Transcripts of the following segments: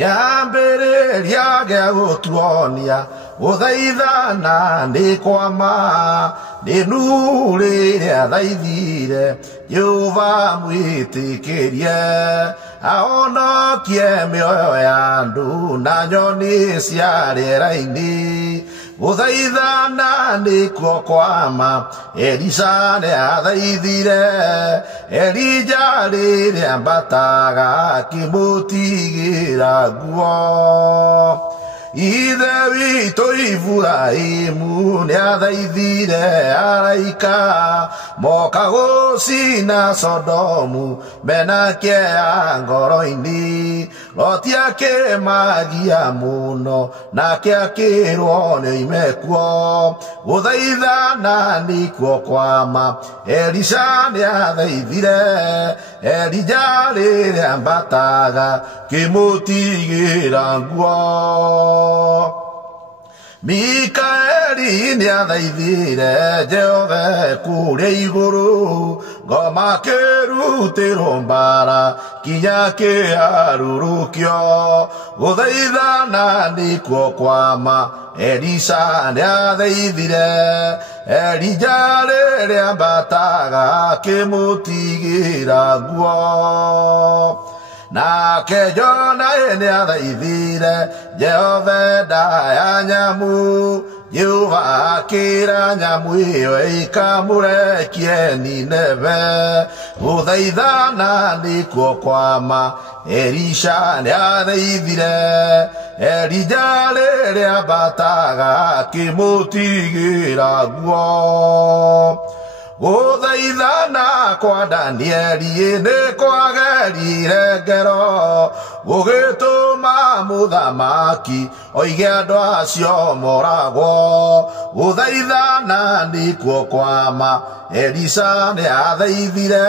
Yambere liage utuonia uthaithana ni kwama ni nuri ria thaithire Jehova mwitikirie ahonokie mioyo ya andu na nyoni cia riera-ini uthaithana ni kwama Elisa niathaithire Elija riria mbataga akimutigira nguo Ithe witũ Iburaimu nĩathaithire araika moka gũcina Sodomu mena kĩeya ngoro-inĩ Loti akĩmagia mũno nake akĩrwo nĩoime kuo gũthaithana nĩkuo kwama Elisa nĩathaithire Elija rĩrĩa mbataga kĩmũtigĩra nguo Mikaeli nĩathaithire Jehova kũrĩa igũrũ ngoma kĩrutĩrwo mbara kinya kĩharũrũkio gũthaithana nĩkuo kwama Elisa nĩathaithire Elija rĩrĩa mbataga akĩmũtigĩra nguo Nake Jona nĩathaithire Jehova ndaya nyamu Jehova akĩra nyamũ ĩyo ĩkamũrekie Nineve gũthaithana nĩkuo kwama Elisha nĩathaithire Elija rĩrĩa mbataga akĩmũtigĩra nguo Gũthaithana kwa Danieli nĩ kwagerire ngero gũgĩtũma mũthamaki oige andũ acio moragwo gũthaithana nĩkuo kwama Elisa nĩathaithire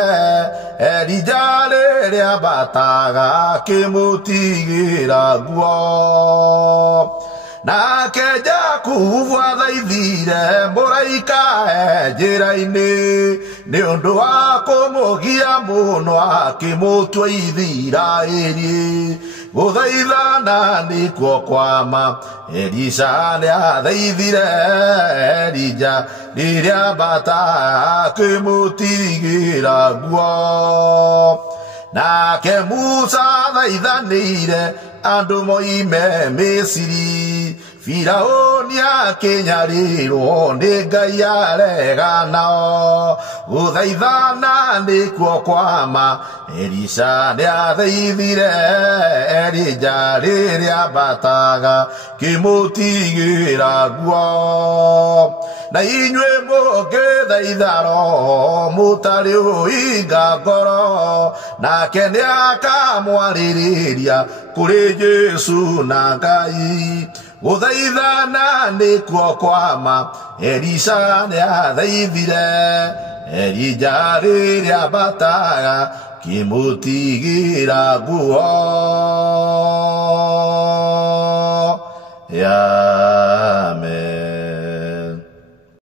Elija rĩrĩa mbataga akĩmũtigĩra nguo Nake Jakubu athaithire mũraika njĩra-inĩ nĩũndũ wa kũmũgia mũno akĩmũtua Isiraeli gũthaithana nĩkuo kwama Elisa nĩathaithire Elija rĩrĩa mbataga akĩmũtigĩra nguo Nake Musa athaithanĩire andũ moime Misiri Firaũni akĩnyarĩrwo nĩ Ngai arega nao gũthaithana nĩkuo kwama Elisa nĩathaithire Elija rĩrĩa mbataga kĩmũtigĩra nguo Na inyuĩ mũngĩthaitha Roho mũtarĩ ũhinga ngoro nake nĩakamwarĩrĩria kũrĩ Jesu na Ngai gũthaithana nĩkuo kwama Elisa nĩathaithire Elija rĩrĩa mbataga kĩmũtigĩra nguo